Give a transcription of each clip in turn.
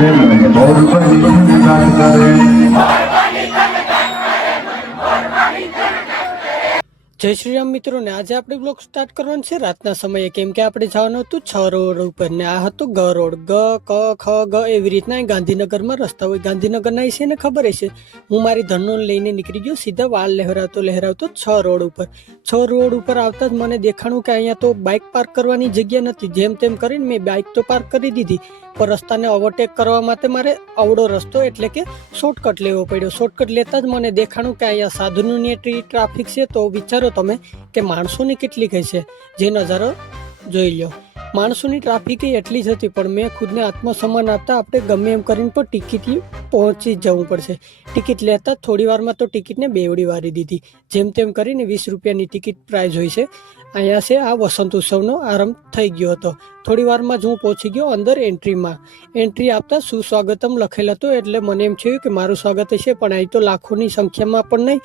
કરે મને મોર બની ગાન કરે। જય શ્રી રામ મિત્રો ને આજે આપણે બ્લોગ સ્ટાર્ટ કરવાનું છે રાતના સમયે, કેમ કે આપણે જવાનું હતું 6 રોડ ઉપર ને આ હતું ગ રોડ, ગ ક ખ ગ એવી રીતના ગાંધીનગરમાં રસ્તા હોય। ગાંધીનગરના છે ને ખબર હશે, હું મારી ધનનો લઈને નીકળી ગયો સીધા વાળ લહેરાવતો 6 રોડ ઉપર। 6 રોડ ઉપર આવતા જ મને દેખાણું કે અહીંયા તો બાઇક પાર્ક કરવાની જગ્યા નથી। જેમ તેમ કરીને મેં બાઇક તો પાર્ક કરી દીધી, પણ રસ્તાને ઓવરટેક કરવા માટે મારે અવળો રસ્તો એટલે કે શોર્ટકટ લેવો પડ્યો। શોર્ટકટ લેતા જ મને દેખાણું કે અહીંયા સાધનોની એટલી ટ્રાફિક છે, તો વિચારો તમે કે માણસોની કેટલી કઈ છે। જે નજારો જોઈ લો, માણસોની ટ્રાફિક એટલી જ હતી, પણ મેં ખુદને આત્મસન્માન આપતા આપણે ગમે એમ કરીને પણ ટિકિટથી પહોંચી જવું પડશે। ટિકિટ લેતા થોડી વારમાં તો ટિકિટને બેવડી વારી દીધી। જેમ તેમ કરીને 20 રૂપિયાની ટિકિટ પ્રાઇસ હોય છે। અહીંયા છે આ વસંત ઉત્સવનો આરંભ થઈ ગયો હતો। થોડી વારમાં જ હું પહોંચી ગયો અંદર એન્ટ્રીમાં। એન્ટ્રી આપતા સુસ્વાગતમ લખેલ હતું, એટલે મને એમ થયું કે મારું સ્વાગત હશે, પણ અહીં તો લાખોની સંખ્યામાં પણ નહીં,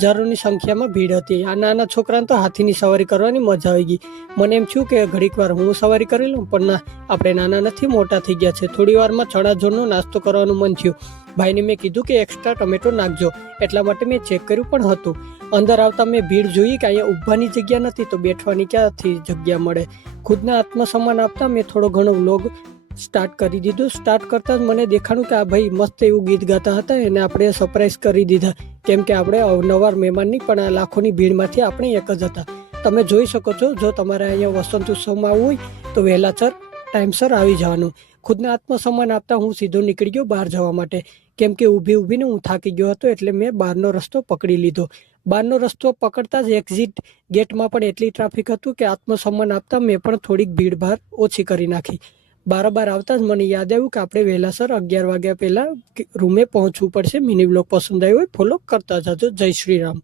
હજારોની સંખ્યામાં ભીડ હતી। આ નાના છોકરાને તો હાથીની સવારી કરવાની મજા આવી ગઈ। મને એમ થયું કે ઘડીક વાર હું સવારી કરી લઉં, પણ ના, આપણે નાના નથી, મોટા થઈ ગયા છે। થોડી વારમાં ચણાજોરનો નાસ્તો કરવાનું મન થયું। ભાઈને મેં કીધું કે એક્સ્ટ્રા ટમેટો નાખજો, એટલા માટે મેં ચેક કર્યું પણ હતું। અંદર આવતા મેં ભીડ જોઈ કે અહીંયા ઊભવાની જગ્યા નથી, તો બેઠવાની ક્યાંથી જગ્યા મળે। ખુદને આત્મસન્માન આપતા મેં થોડો ઘણો વ્લોગ સ્ટાર્ટ કરી દીધું। સ્ટાર્ટ કરતાં જ મને દેખાણું કે આ ભાઈ મસ્ત એવું ગીત ગાતા હતા, એને આપણે સરપ્રાઈઝ કરી દીધા, કેમ કે આપણે અવનવાર મહેમાન નહીં, પણ આ લાખોની ભીડમાંથી આપણે એક જ હતા। તમે જોઈ શકો છો, જો તમારે અહીંયા વસંત ઉત્સવમાં આવવું હોય તો વહેલાસર ટાઈમસર આવી જવાનું। ખુદને આત્મસન્માન આપતા હું સીધો નીકળી ગયો બહાર જવા માટે, કેમ કે ઊભીને હું થાકી ગયો હતો, એટલે મેં બહારનો રસ્તો પકડી લીધો। બહારનો રસ્તો પકડતા જ એક્ઝિટ ગેટમાં પણ એટલી ટ્રાફિક હતું કે આત્મસન્માન આપતા મેં પણ થોડીક ભીડ બહાર ઓછી કરી નાખી। બાર આવતા જ મને યાદ આવ્યું કે આપણે વહેલાસર 11 વાગ્યા પહેલા રૂમે પહોંચવું પડશે। મિની બ્લોગ પસંદ આવ્યો હોય ફોલો કરતા જાજો। જય શ્રી રામ।